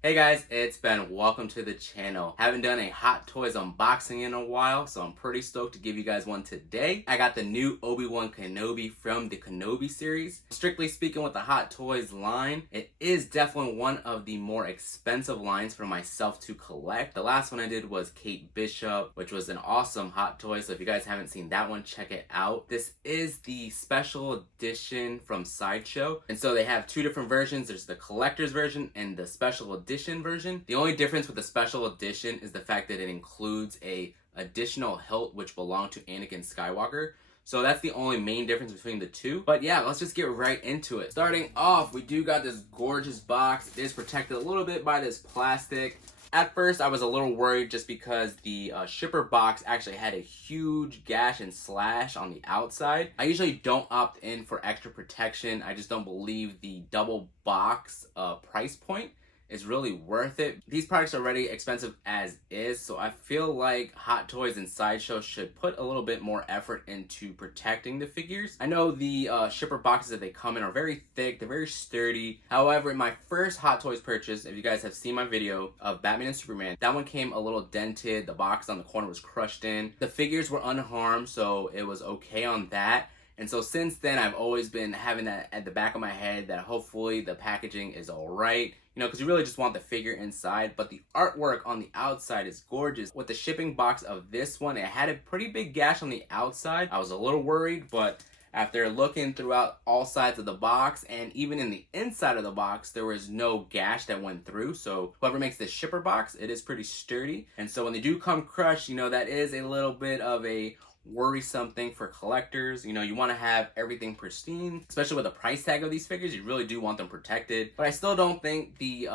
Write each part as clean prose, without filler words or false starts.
Hey guys, it's Ben. Welcome to the channel. Haven't done a Hot Toys unboxing in a while, so I'm pretty stoked to give you guys one today. I got the new Obi-Wan Kenobi from the Kenobi series. Strictly speaking, with the Hot Toys line, it is definitely one of the more expensive lines for myself to collect. The last one I did was Kate Bishop, which was an awesome Hot Toy, so if you guys haven't seen that one, check it out. This is the special edition from Sideshow, and so they have two different versions. There's the collector's version and the special edition version. The only difference with the special edition is the fact that it includes a additional hilt which belonged to Anakin Skywalker. So that's the only main difference between the two. But yeah, let's just get right into it. Starting off, we do got this gorgeous box. It is protected a little bit by this plastic. At first, I was a little worried just because the shipper box actually had a huge gash and slash on the outside. I usually don't opt in for extra protection. I just don't believe the double box price point is really worth it. These products are already expensive as is, so I feel like Hot Toys and Sideshow should put a little bit more effort into protecting the figures. I know the shipper boxes that they come in are very thick, they're very sturdy. However, in my first Hot Toys purchase, if you guys have seen my video of Batman and Superman, that one came a little dented, the box on the corner was crushed in. The figures were unharmed, so it was okay on that. And so since then, I've always been having that at the back of my head that hopefully the packaging is all right. You know, because you really just want the figure inside, but the artwork on the outside is gorgeous. With the shipping box of this one, it had a pretty big gash on the outside. I was a little worried, but after looking throughout all sides of the box and even in the inside of the box, there was no gash that went through. So whoever makes this shipper box, it is pretty sturdy. And so when they do come crushed, you know, that is a little bit of a worrisome thing for collectors. You know, you want to have everything pristine, especially with the price tag of these figures. You really do want them protected, but I still don't think the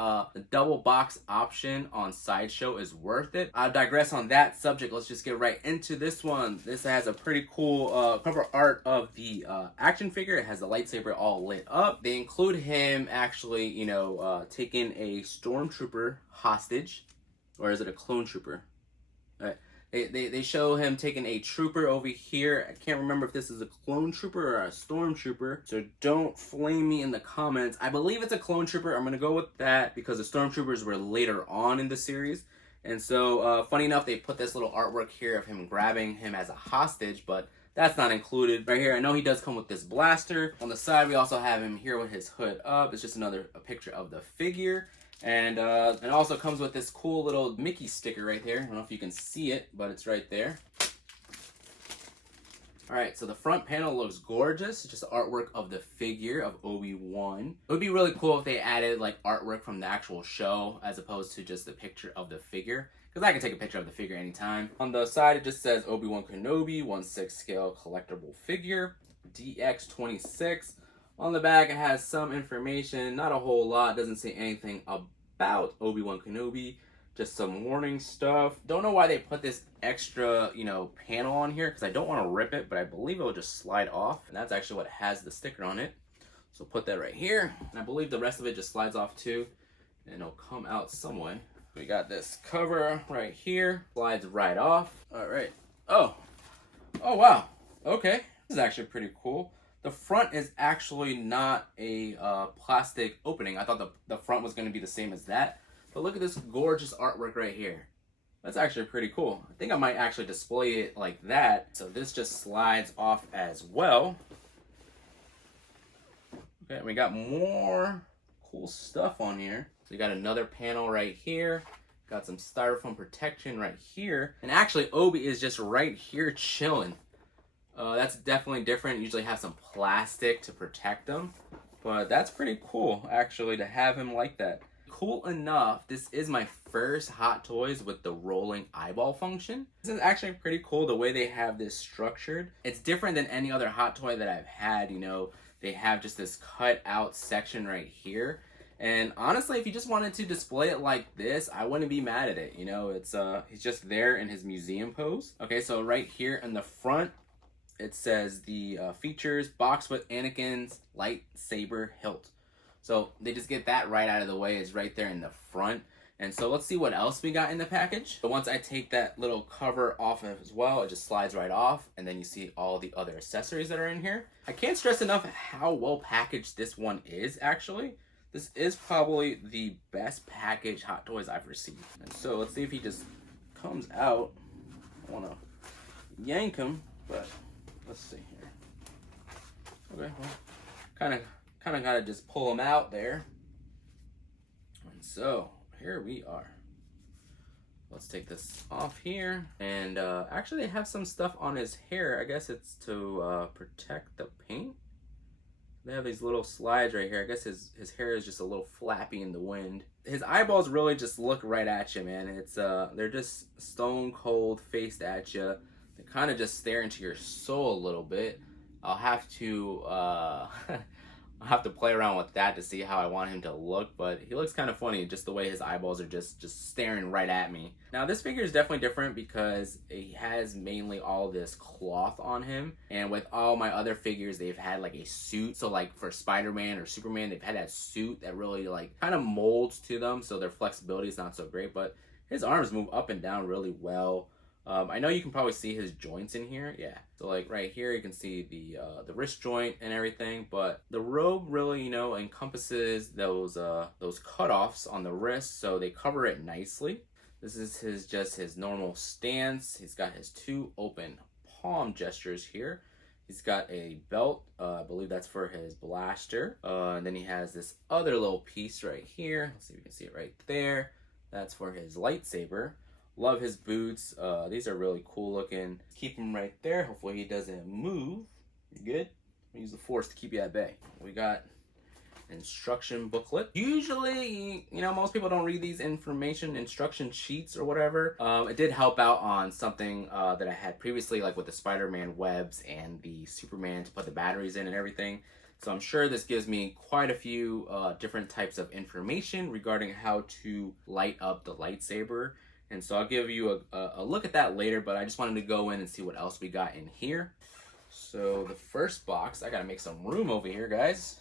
double box option on Sideshow is worth it. I'll digress on that subject. Let's just get right into this one. This has a pretty cool cover art of the action figure. It has the lightsaber all lit up. They include him actually, you know, taking a stormtrooper hostage, or is it a clone trooper? All right. They show him taking a trooper over here. I can't remember if this is a clone trooper or a stormtrooper, so don't flame me in the comments. I believe it's a clone trooper. I'm going to go with that because the stormtroopers were later on in the series. And so, funny enough, they put this little artwork here of him grabbing him as a hostage, but that's not included right here. I know he does come with this blaster. On the side, we also have him here with his hood up. It's just another picture of the figure. And it also comes with this cool little Mickey sticker right there. I don't know if you can see it, but it's right there. Alright, so the front panel looks gorgeous. It's just the artwork of the figure of Obi-Wan. It would be really cool if they added like artwork from the actual show as opposed to just the picture of the figure, because I can take a picture of the figure anytime. On the side, it just says Obi-Wan Kenobi, 1/6 scale collectible figure, DX26. On the back, it has some information, not a whole lot. It doesn't say anything about Obi-Wan Kenobi, just some warning stuff. Don't know why they put this extra, you know, panel on here, because I don't want to rip it, but I believe it will just slide off, and that's actually what has the sticker on it. So put that right here, and I believe the rest of it just slides off too, and it'll come out some way. We got this cover right here, slides right off. All right. Oh wow. Okay, this is actually pretty cool. The front is actually not a plastic opening. I thought the front was going to be the same as that. But look at this gorgeous artwork right here. That's actually pretty cool. I think I might actually display it like that. So this just slides off as well. Okay, we got more cool stuff on here. So we got another panel right here. Got some styrofoam protection right here. And actually, Obi is just right here chilling. That's definitely different. Usually have some plastic to protect them, but that's pretty cool actually to have him like that. Cool enough, this is my first Hot Toys with the rolling eyeball function. This is actually pretty cool the way they have this structured. It's different than any other Hot Toy that I've had. You know, they have just this cut out section right here. And honestly, if you just wanted to display it like this, I wouldn't be mad at it. You know, it's he's just there in his museum pose. Okay, so right here in the front, it says the features box with Anakin's lightsaber hilt. So they just get that right out of the way. It's right there in the front. And so let's see what else we got in the package. So once I take that little cover off as well, it just slides right off. And then you see all the other accessories that are in here. I can't stress enough how well packaged this one is actually. This is probably the best packaged Hot Toys I've received. And so let's see if he just comes out. I want to yank him, but let's see here. Okay, well, kind of gotta just pull him out there. And so here we are. Let's take this off here. And actually they have some stuff on his hair. I guess it's to protect the paint. They have these little slides right here. I guess his hair is just a little flappy in the wind. His eyeballs really just look right at you, man. It's they're just stone cold faced at you. They kind of just stare into your soul a little bit. I'll have to I'll have to play around with that to see how I want him to look, but he looks kind of funny just the way his eyeballs are just staring right at me. Now this figure is definitely different because he has mainly all this cloth on him, and with all my other figures they've had like a suit. So like for Spider-Man or Superman, they've had that suit that really like kind of molds to them, so their flexibility is not so great, but his arms move up and down really well. I know you can probably see his joints in here. Yeah, so like right here you can see the wrist joint and everything, but the robe really, you know, encompasses those cutoffs on the wrist, so they cover it nicely. This is just his normal stance. He's got his two open palm gestures here. He's got a belt, I believe that's for his blaster, and then he has this other little piece right here. Let's see if you can see it right there. That's for his lightsaber. Love his boots. These are really cool looking. Keep him right there. Hopefully he doesn't move. You good? Use the force to keep you at bay. We got instruction booklet. Usually, you know, most people don't read these instruction sheets or whatever. It did help out on something that I had previously, like with the Spider-Man webs and the Superman to put the batteries in and everything. So I'm sure this gives me quite a few different types of information regarding how to light up the lightsaber. And so I'll give you a look at that later, but I just wanted to go in and see what else we got in here. So the first box, I gotta make some room over here, guys.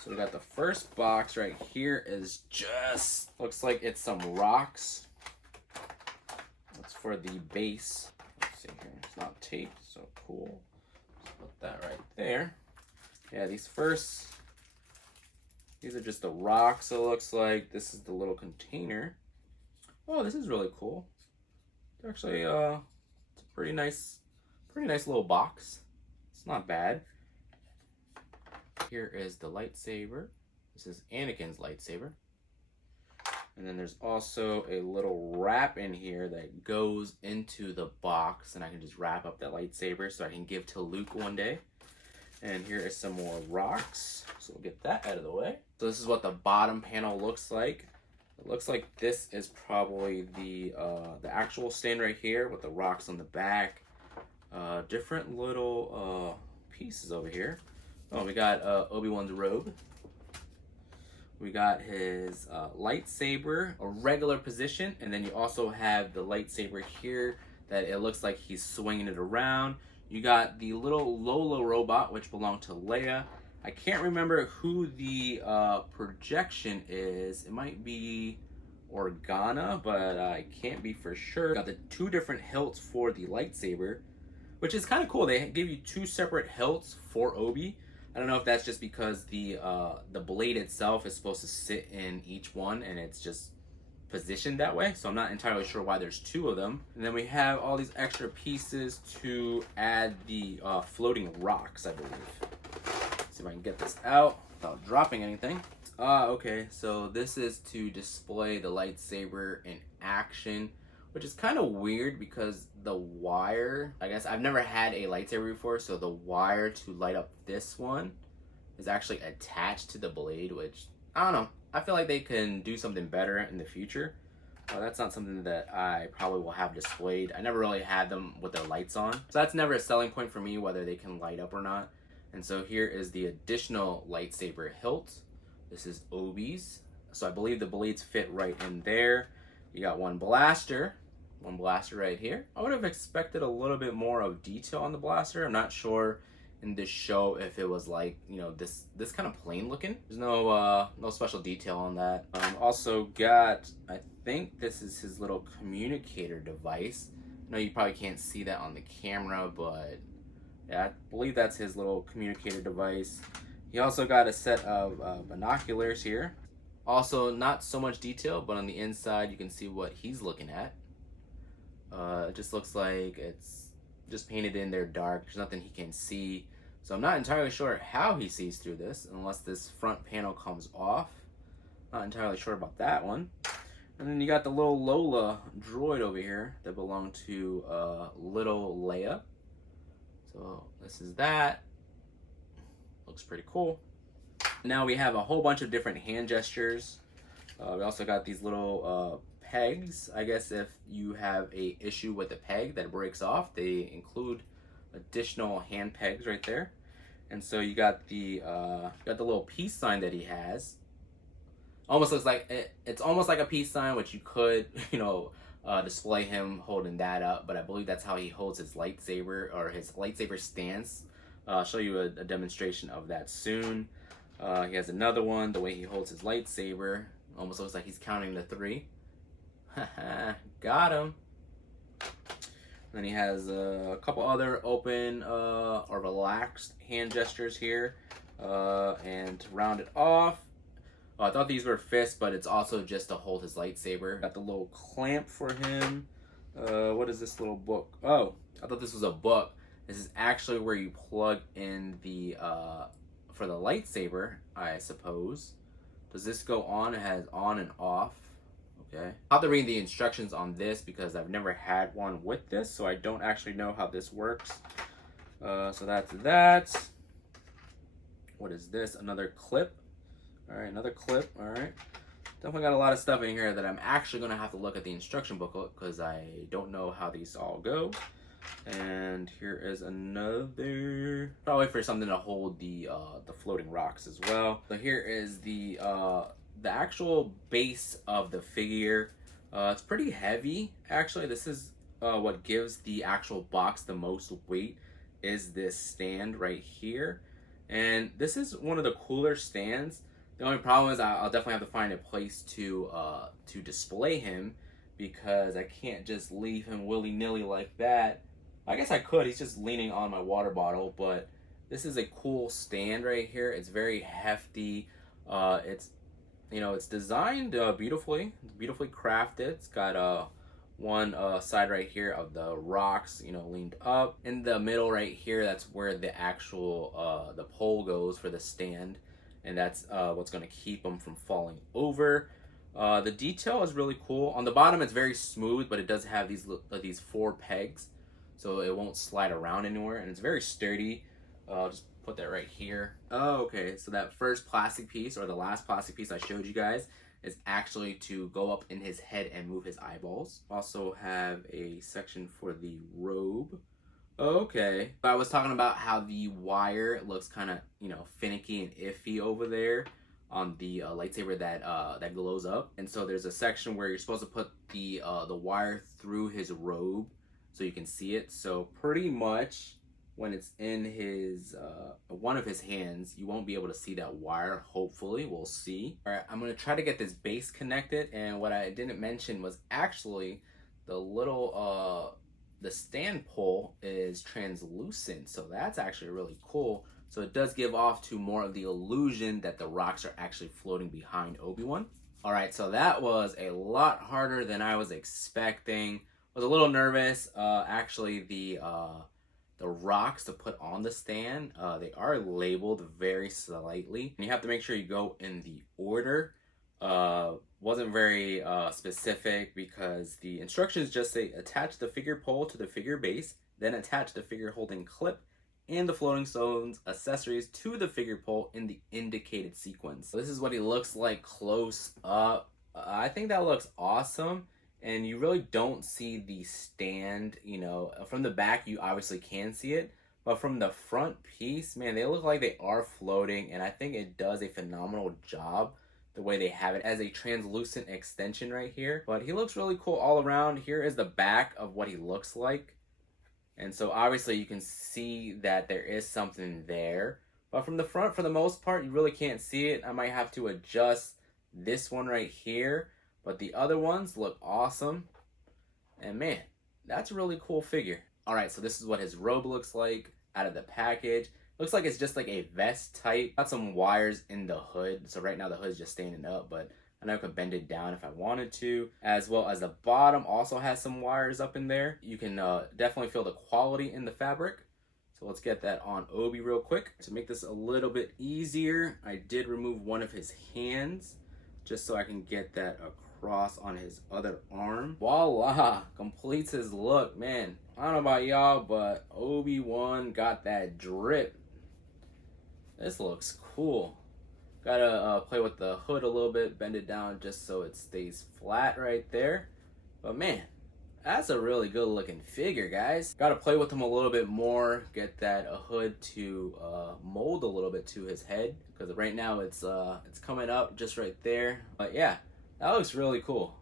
So we got the first box right here is just, looks like it's some rocks. That's for the base. Let's see here, it's not taped, so cool. Let's put that right there. Yeah, these are just the rocks, it looks like. This is the little container. Oh, this is really cool. It's actually, it's a pretty nice little box. It's not bad. Here is the lightsaber. This is Anakin's lightsaber. And then there's also a little wrap in here that goes into the box, and I can just wrap up that lightsaber so I can give to Luke one day. And here is some more rocks. So we'll get that out of the way. So this is what the bottom panel looks like. It looks like this is probably the actual stand right here with the rocks on the back. Different little pieces over here. Oh, we got Obi-Wan's robe. We got his lightsaber, a regular position, and then you also have the lightsaber here that it looks like he's swinging it around. You got the little Lola robot, which belonged to Leia. I can't remember who the projection is. It might be Organa, but I can't be for sure. Got the two different hilts for the lightsaber, which is kind of cool. They give you two separate hilts for Obi. I don't know if that's just because the blade itself is supposed to sit in each one and it's just positioned that way, so I'm not entirely sure why there's two of them. And then we have all these extra pieces to add the floating rocks, I believe. Let's see if I can get this out without dropping anything. Okay, so this is to display the lightsaber in action, which is kind of weird because the wire, I guess I've never had a lightsaber before, so the wire to light up this one is actually attached to the blade, which, I don't know, I feel like they can do something better in the future. That's not something that I probably will have displayed. I never really had them with their lights on, so that's never a selling point for me, whether they can light up or not. And so here is the additional lightsaber hilt. This is Obi's, so I believe the blades fit right in there. You got one blaster right here. I would have expected a little bit more of detail on the blaster. I'm not sure in this show if it was like, you know, this kind of plain looking. There's no special detail on that. Also got, I think this is his little communicator device. I know you probably can't see that on the camera, but yeah, I believe that's his little communicator device. He also got a set of binoculars here. Also, not so much detail, but on the inside you can see what he's looking at. It just looks like it's just painted in there dark. There's nothing he can see. So I'm not entirely sure how he sees through this, unless this front panel comes off. Not entirely sure about that one. And then you got the little Lola droid over here that belonged to little Leia. So this is that. Looks pretty cool. Now we have a whole bunch of different hand gestures. We also got these little pegs. I guess if you have a issue with a peg that breaks off, they include additional hand pegs right there. And so you got the little peace sign that he has. Almost looks like it's almost like a peace sign, which you could display him holding that up. But I believe that's how he holds his lightsaber, or his lightsaber stance. I'll show you a demonstration of that soon. He has another one, the way he holds his lightsaber. Almost looks like he's counting to 3. Got him. Then he has a couple other open or relaxed hand gestures here. And to round it off, I thought these were fists, but it's also just to hold his lightsaber. Got the little clamp for him. What is this little book? Oh, I thought this was a book. This is actually where you plug in the for the lightsaber, I suppose. Does this go on? It has on and off. Okay. I'll have to read the instructions on this because I've never had one with this, so I don't actually know how this works. So that's that. What is this? Another clip. All right, another clip. All right. Definitely got a lot of stuff in here that I'm actually going to have to look at the instruction booklet because I don't know how these all go. And here is another, probably for something to hold the floating rocks as well. So here is the actual base of the figure. It's pretty heavy, actually. This is what gives the actual box the most weight, is this stand right here. And this is one of the cooler stands. The only problem is I'll definitely have to find a place to display him, because I can't just leave him willy-nilly like that. I guess I could. He's just leaning on my water bottle, but this is a cool stand right here. It's very hefty. It's designed beautifully. It's beautifully crafted. It's got one side right here of the rocks, leaned up. In the middle right here, that's where the actual the pole goes for the stand, and that's what's going to keep them from falling over. The detail is really cool. On the bottom, it's very smooth, but it does have these 4 pegs, so it won't slide around anywhere, and it's very sturdy. Just put that right here. Oh, okay, so that first plastic piece, or the last plastic piece I showed you guys, is actually to go up in his head and move his eyeballs. Also have a section for the robe. Okay. I was talking about how the wire looks kind of, finicky and iffy over there on the lightsaber that glows up. And so there's a section where you're supposed to put the wire through his robe so you can see it. So pretty much when it's in his one of his hands, you won't be able to see that wire. Hopefully, we'll see. All right, I'm gonna try to get this base connected, and what I didn't mention was actually the little the stand pole is translucent, so that's actually really cool. So it does give off to more of the illusion that the rocks are actually floating behind Obi-Wan. All right, so that was a lot harder than I was expecting. I was a little nervous. Actually, the rocks to put on the stand, they are labeled very slightly, and you have to make sure you go in the order. Wasn't very specific, because the instructions just say attach the figure pole to the figure base, then attach the figure holding clip and the floating stones accessories to the figure pole in the indicated sequence. So this is what he looks like close up. I think that looks awesome. And you really don't see the stand, from the back you obviously can see it, but from the front piece, man, they look like they are floating, and I think it does a phenomenal job the way they have it as a translucent extension right here. But he looks really cool all around. Here is the back of what he looks like. And so obviously you can see that there is something there, but from the front, for the most part, you really can't see it. I might have to adjust this one right here. But the other ones look awesome. And man, that's a really cool figure. All right, so this is what his robe looks like out of the package. Looks like it's just like a vest type. Got some wires in the hood. So right now the hood is just standing up, but I know I could bend it down if I wanted to. As well as the bottom also has some wires up in there. You can definitely feel the quality in the fabric. So let's get that on Obi real quick. To make this a little bit easier, I did remove one of his hands just so I can get that across on his other arm. Voila, completes his look, man. I don't know about y'all, but Obi-Wan got that drip. This looks cool. Gotta play with the hood a little bit, bend it down just so it stays flat right there. But man, that's a really good looking figure, guys. Gotta play with him a little bit more, get that hood to mold a little bit to his head, because right now it's coming up just right there. But yeah, that looks really cool.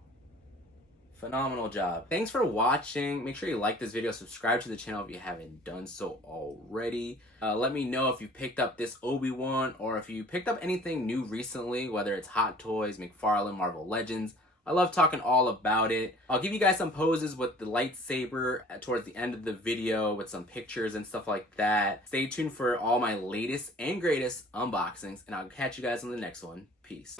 Phenomenal job. Thanks for watching. Make sure you like this video, subscribe to the channel if you haven't done so already. Let me know if you picked up this Obi-Wan or if you picked up anything new recently, whether it's Hot Toys, McFarlane, Marvel Legends. I love talking all about it. I'll give you guys some poses with the lightsaber towards the end of the video with some pictures and stuff like that. Stay tuned for all my latest and greatest unboxings, and I'll catch you guys on the next one. Peace.